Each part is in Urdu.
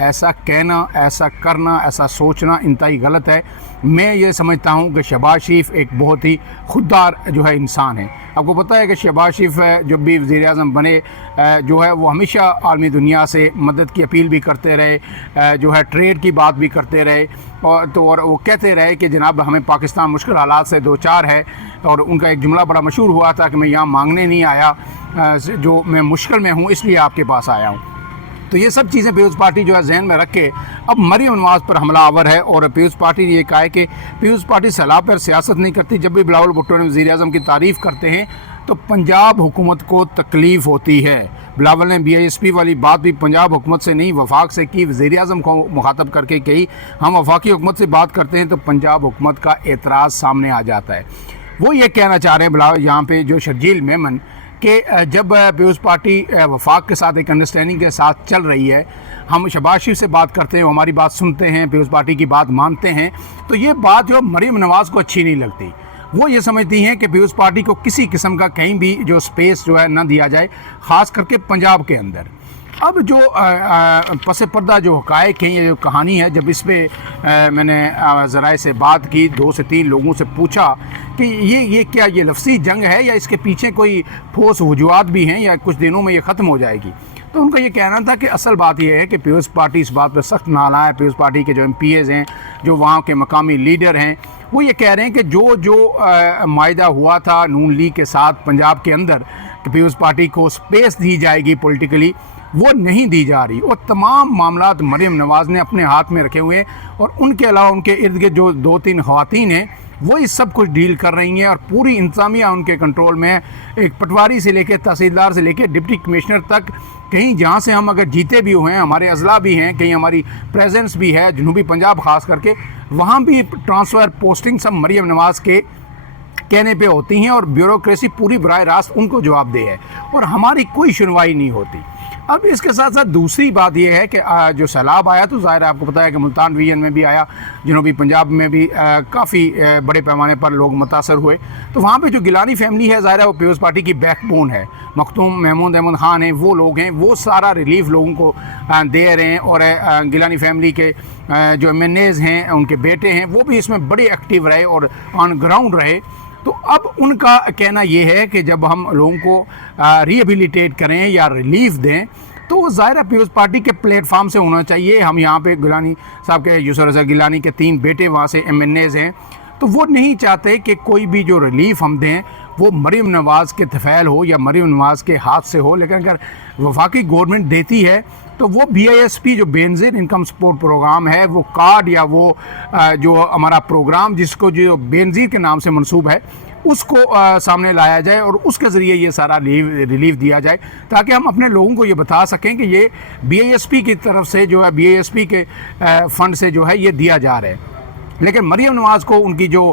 ایسا کہنا، ایسا کرنا، ایسا سوچنا انتہائی غلط ہے۔ میں یہ سمجھتا ہوں کہ شہباز شریف ایک بہت ہی خوددار جو ہے انسان ہے۔ آپ کو پتہ ہے کہ شہباز شریف جب بھی وزیر اعظم بنے جو ہے وہ ہمیشہ عالمی دنیا سے مدد کی اپیل بھی کرتے رہے، جو ہے ٹریڈ کی بات بھی کرتے رہے، اور وہ کہتے رہے کہ جناب ہمیں پاکستان مشکل حالات سے دو چار ہے، اور ان کا ایک جملہ بڑا مشہور ہوا تھا کہ میں یہاں مانگنے نہیں آیا، جو میں مشکل میں ہوں اس لیے آپ کے پاس آیا ہوں۔ تو یہ سب چیزیں پیپلز پارٹی جو ہے ذہن میں رکھ کے اب مریم نواز پر حملہ آور ہے، اور پیپلز پارٹی نے یہ کہا ہے کہ پیپلز پارٹی سیلاب پر سیاست نہیں کرتی۔ جب بھی بلاول بھٹو نے وزیر اعظم کی تعریف کرتے ہیں تو پنجاب حکومت کو تکلیف ہوتی ہے۔ بلاول نے BISP والی بات بھی پنجاب حکومت سے نہیں وفاق سے کی، وزیر اعظم کو مخاطب کر کے کہی ہم وفاقی حکومت سے بات کرتے ہیں تو پنجاب حکومت کا اعتراض سامنے آ جاتا ہے۔ وہ یہ کہنا چاہ رہے ہیں بلاول یہاں پہ جو شرجیل میمن کہ جب پیپلز پارٹی وفاق کے ساتھ ایک انڈرسٹینڈنگ کے ساتھ چل رہی ہے، ہم شہباز شریف سے بات کرتے ہیں، وہ ہماری بات سنتے ہیں، پیپلز پارٹی کی بات مانتے ہیں، تو یہ بات جو مریم نواز کو اچھی نہیں لگتی۔ وہ یہ سمجھتی ہیں کہ پیپلز پارٹی کو کسی قسم کا کہیں بھی جو سپیس جو ہے نہ دیا جائے، خاص کر کے پنجاب کے اندر۔ اب جو پس پردہ جو حقائق ہیں، یہ جو کہانی ہے، جب اس پہ میں نے ذرائع سے بات کی، 2 سے 3 لوگوں سے پوچھا کہ یہ کیا یہ لفظی جنگ ہے یا اس کے پیچھے کوئی ٹھوس وجوہات بھی ہیں یا کچھ دنوں میں یہ ختم ہو جائے گی، تو ان کا یہ کہنا تھا کہ اصل بات یہ ہے کہ پیپلز پارٹی اس بات پہ سخت نالاں ہے۔ پیپلز پارٹی کے جو MPs ہیں، جو وہاں کے مقامی لیڈر ہیں، وہ یہ کہہ رہے ہیں کہ جو معاہدہ ہوا تھا نون لیگ کے ساتھ پنجاب کے اندر کہ پیپلز پارٹی کو سپیس دی جائے گی پولیٹیکلی، وہ نہیں دی جا رہی، اور تمام معاملات مریم نواز نے اپنے ہاتھ میں رکھے ہوئے ہیں، اور ان کے علاوہ ان کے ارد گرد جو 2-3 خواتین ہیں وہ اس سب کچھ ڈیل کر رہی ہیں، اور پوری انتظامیہ ان کے کنٹرول میں ہے، ایک پٹواری سے لے کے تحصیلدار سے لے کے ڈپٹی کمشنر تک۔ کہیں جہاں سے ہم اگر جیتے بھی ہوئے ہیں، ہمارے اضلاع بھی ہیں، کہیں ہماری پریزنس بھی ہے جنوبی پنجاب خاص کر کے، وہاں بھی ٹرانسفر پوسٹنگ سب مریم نواز کے کہنے پہ ہوتی ہیں، اور بیوروکریسی پوری براہ راست ان کو جواب دہ ہے، اور ہماری کوئی سنوائی نہیں ہوتی۔ اب اس کے ساتھ ساتھ دوسری بات یہ ہے کہ جو سیلاب آیا تو ظاہر ہے آپ کو پتہ ہے کہ ملتان ریجن میں بھی آیا، جنوبی پنجاب میں بھی کافی بڑے پیمانے پر لوگ متاثر ہوئے، تو وہاں پہ جو گیلانی فیملی ہے ظاہر ہے وہ پیپلز پارٹی کی بیک بون ہے، مختوم محمود احمد خان ہیں، وہ لوگ ہیں، وہ سارا ریلیف لوگوں کو دے رہے ہیں، اور گیلانی فیملی کے جو MNAs ہیں، ان کے بیٹے ہیں، وہ بھی اس میں بڑے ایکٹیو رہے اور آن گراؤنڈ رہے۔ تو اب ان کا کہنا یہ ہے کہ جب ہم لوگوں کو ریہیبلیٹیٹ کریں یا ریلیف دیں تو ظاہر ہے پیپلز پارٹی کے پلیٹ فارم سے ہونا چاہیے۔ ہم یہاں پہ گیلانی صاحب کے یوسف رضا گیلانی کے 3 بیٹے وہاں سے MNAs ہیں، تو وہ نہیں چاہتے کہ کوئی بھی جو ریلیف ہم دیں وہ مریم نواز کے طفیل ہو یا مریم نواز کے ہاتھ سے ہو، لیکن اگر وفاقی گورنمنٹ دیتی ہے تو وہ BISP جو بے نظیر انکم سپورٹ پروگرام ہے، وہ کارڈ یا وہ جو ہمارا پروگرام جس کو جو بے نظیر کے نام سے منسوب ہے، اس کو سامنے لایا جائے اور اس کے ذریعے یہ سارا ریلیف دیا جائے، تاکہ ہم اپنے لوگوں کو یہ بتا سکیں کہ یہ BISP کی طرف سے جو ہے BISP کے فنڈ سے جو ہے یہ دیا جا رہا ہے۔ لیکن مریم نواز کو ان کی جو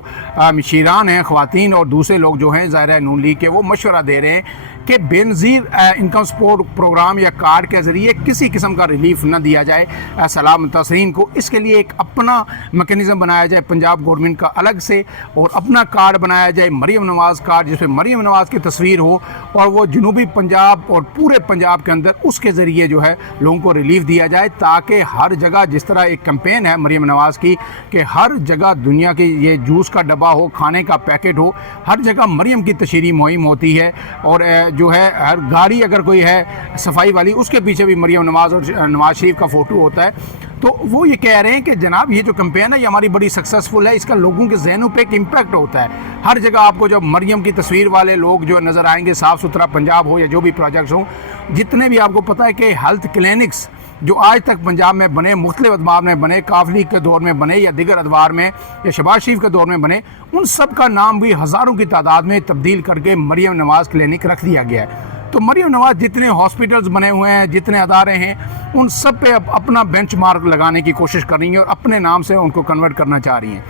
مشیران ہیں، خواتین اور دوسرے لوگ جو ہیں ظاہر ہے نون لیگ کے، وہ مشورہ دے رہے ہیں کہ بے نظیر انکم سپورٹ پروگرام یا کارڈ کے ذریعے کسی قسم کا ریلیف نہ دیا جائے سیلاب متاثرین کو۔ اس کے لیے ایک اپنا میکینزم بنایا جائے پنجاب گورنمنٹ کا الگ سے، اور اپنا کارڈ بنایا جائے مریم نواز کارڈ، جس پہ مریم نواز کی تصویر ہو، اور وہ جنوبی پنجاب اور پورے پنجاب کے اندر اس کے ذریعے جو ہے لوگوں کو ریلیف دیا جائے، تاکہ ہر جگہ جس طرح ایک کمپین ہے مریم نواز کی کہ ہر جگہ دنیا کی یہ جوس کا ڈبہ ہو، کھانے کا پیکٹ ہو، ہر جگہ مریم کی تشہیری مہم ہوتی ہے، اور جو ہے ہر گاڑی اگر کوئی ہے صفائی والی اس کے پیچھے بھی مریم نواز اور نواز شریف کا فوٹو ہوتا ہے۔ تو وہ یہ کہہ رہے ہیں کہ جناب یہ جو کمپین ہے یہ ہماری بڑی سکسیسفل ہے، اس کا لوگوں کے ذہنوں پہ ایک امپیکٹ ہوتا ہے۔ ہر جگہ آپ کو جب مریم کی تصویر والے لوگ جو نظر آئیں گے، صاف ستھرا پنجاب ہو یا جو بھی پروجیکٹس ہوں، جتنے بھی آپ کو پتہ ہے کہ ہیلتھ کلینکس جو آج تک پنجاب میں بنے، مختلف ادوار میں بنے، کاف لیگ کے دور میں بنے یا دیگر ادوار میں یا شہباز شریف کے دور میں بنے، ان سب کا نام بھی ہزاروں کی تعداد میں تبدیل کر کے مریم نواز کلینک رکھ دیا گیا ہے۔ تو مریم نواز جتنے ہاسپٹلز بنے ہوئے ہیں، جتنے ادارے ہیں، ان سب پہ اپنا بینچ مارک لگانے کی کوشش کر رہی ہیں اور اپنے نام سے ان کو کنورٹ کرنا چاہ رہی ہیں۔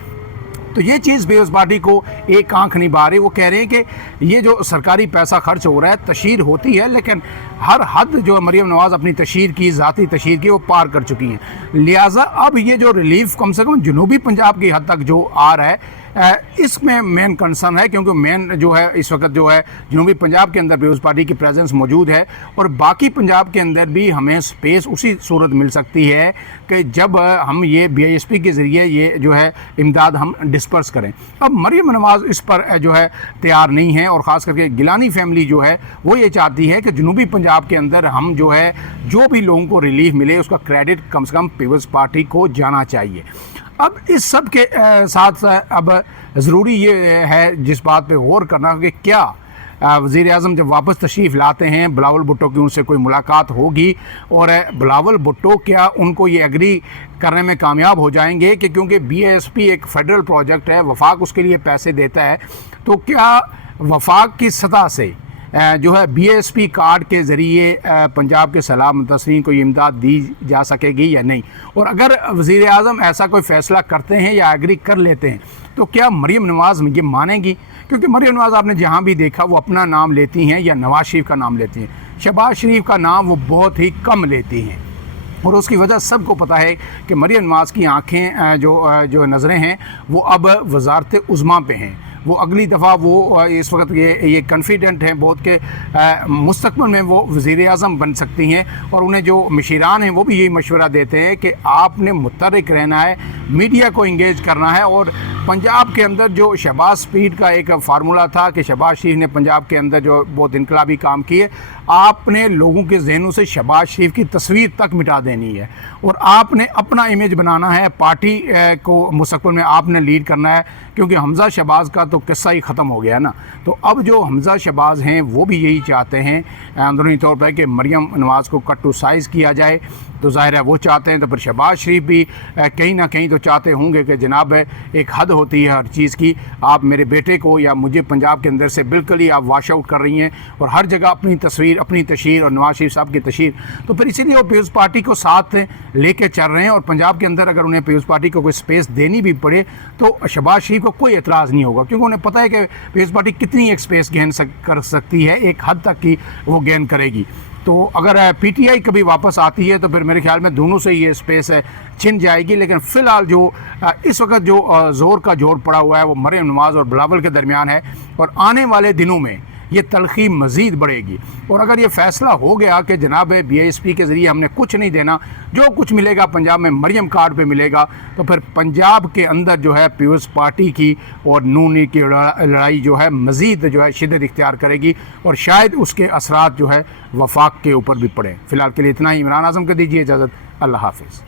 تو یہ چیز پیپلز پارٹی کو ایک آنکھ نہیں بھا رہی. وہ کہہ رہے ہیں کہ یہ جو سرکاری پیسہ خرچ ہو رہا ہے تشہیر ہوتی ہے لیکن ہر حد جو مریم نواز اپنی تشہیر کی ذاتی تشہیر کی وہ پار کر چکی ہیں. لہٰذا اب یہ جو ریلیف کم سے کم جنوبی پنجاب کی حد تک جو آ رہا ہے اس میں مین کنسرن ہے کیونکہ مین جو ہے اس وقت جو ہے جنوبی پنجاب کے اندر پیپلز پارٹی کی پریزنس موجود ہے اور باقی پنجاب کے اندر بھی ہمیں سپیس اسی صورت مل سکتی ہے کہ جب ہم یہ BISP کے ذریعے یہ جو ہے امداد ہم ڈسپرس کریں. اب مریم نواز اس پر جو ہے تیار نہیں ہے اور خاص کر کے گیلانی فیملی جو ہے وہ یہ چاہتی ہے کہ جنوبی پنجاب کے اندر ہم جو ہے جو بھی لوگوں کو ریلیف ملے اس کا کریڈٹ کم سے کم پیپلز پارٹی کو جانا چاہیے. اب اس سب کے ساتھ اب ضروری یہ ہے جس بات پہ غور کرنا کہ کیا وزیر اعظم جب واپس تشریف لاتے ہیں بلاول بھٹو کی ان سے کوئی ملاقات ہوگی اور بلاول بھٹو کیا ان کو یہ ایگری کرنے میں کامیاب ہو جائیں گے کہ کیونکہ BISP ایک فیڈرل پروجیکٹ ہے, وفاق اس کے لیے پیسے دیتا ہے, تو کیا وفاق کی سطح سے جو ہے BISP کارڈ کے ذریعے پنجاب کے سیلاب متاثرین کو یہ امداد دی جا سکے گی یا نہیں. اور اگر وزیر اعظم ایسا کوئی فیصلہ کرتے ہیں یا ایگری کر لیتے ہیں تو کیا مریم نواز یہ مانیں گی؟ کیونکہ مریم نواز آپ نے جہاں بھی دیکھا وہ اپنا نام لیتی ہیں یا نواز شریف کا نام لیتی ہیں. شہباز شریف کا نام وہ بہت ہی کم لیتی ہیں اور اس کی وجہ سب کو پتہ ہے کہ مریم نواز کی آنکھیں جو نظریں ہیں وہ اب وزارت عظمیٰ پہ ہیں. وہ اگلی دفعہ وہ اس وقت یہ کنفیڈنٹ ہیں بہت کہ مستقبل میں وہ وزیر اعظم بن سکتی ہیں اور انہیں جو مشیران ہیں وہ بھی یہی مشورہ دیتے ہیں کہ آپ نے متحرک رہنا ہے, میڈیا کو انگیج کرنا ہے. اور پنجاب کے اندر جو شہباز سپیڈ کا ایک فارمولہ تھا کہ شہباز شریف نے پنجاب کے اندر جو بہت انقلابی کام کیے, آپ نے لوگوں کے ذہنوں سے شہباز شریف کی تصویر تک مٹا دینی ہے اور آپ نے اپنا امیج بنانا ہے. پارٹی کو مستقبل میں آپ نے لیڈ کرنا ہے کیونکہ حمزہ شہباز کا تو قصہ ہی ختم ہو گیا نا. تو اب جو حمزہ شہباز ہیں وہ بھی یہی چاہتے ہیں اندرونی طور پر کہ مریم نواز کو کٹ ٹو سائز کیا جائے. تو ظاہر ہے وہ چاہتے ہیں تو پھر شہباز شریف بھی کہیں نہ کہیں تو چاہتے ہوں گے کہ جناب ایک حد ہوتی ہے ہر چیز کی, آپ میرے بیٹے کو یا مجھے پنجاب کے اندر سے بالکل ہی آپ واش آؤٹ کر رہی ہیں اور ہر جگہ اپنی تصویر اپنی تشہیر اور نواز شریف صاحب کی تشہیر. تو پھر اسی لیے وہ پیپلز پارٹی کو ساتھ لے کے چل رہے ہیں اور پنجاب کے اندر اگر انہیں پیپلز پارٹی کو کوئی سپیس دینی بھی پڑے تو شہباز شریف کو کوئی اعتراض نہیں ہوگا کیونکہ انہیں پتہ ہے کہ پیپلز پارٹی کتنی ایک سپیس گین کر سکتی ہے, ایک حد تک کی وہ گین کرے گی. تو اگر PTI کبھی واپس آتی ہے تو پھر میرے خیال میں دونوں سے یہ سپیس چھن جائے گی. لیکن فی الحال جو اس وقت جو زور کا جوڑ پڑا ہوا ہے وہ مریم نواز اور بلاول کے درمیان ہے اور آنے والے دنوں میں یہ تلخی مزید بڑھے گی. اور اگر یہ فیصلہ ہو گیا کہ جناب BISP کے ذریعے ہم نے کچھ نہیں دینا, جو کچھ ملے گا پنجاب میں مریم کارڈ پہ ملے گا, تو پھر پنجاب کے اندر جو ہے پیپلز پارٹی کی اور نون لیگ کی لڑائی جو ہے مزید جو ہے شدت اختیار کرے گی اور شاید اس کے اثرات جو ہے وفاق کے اوپر بھی پڑے. فی الحال کے لیے اتنا ہی. عمران اعظم کو دیجیے اجازت. اللہ حافظ.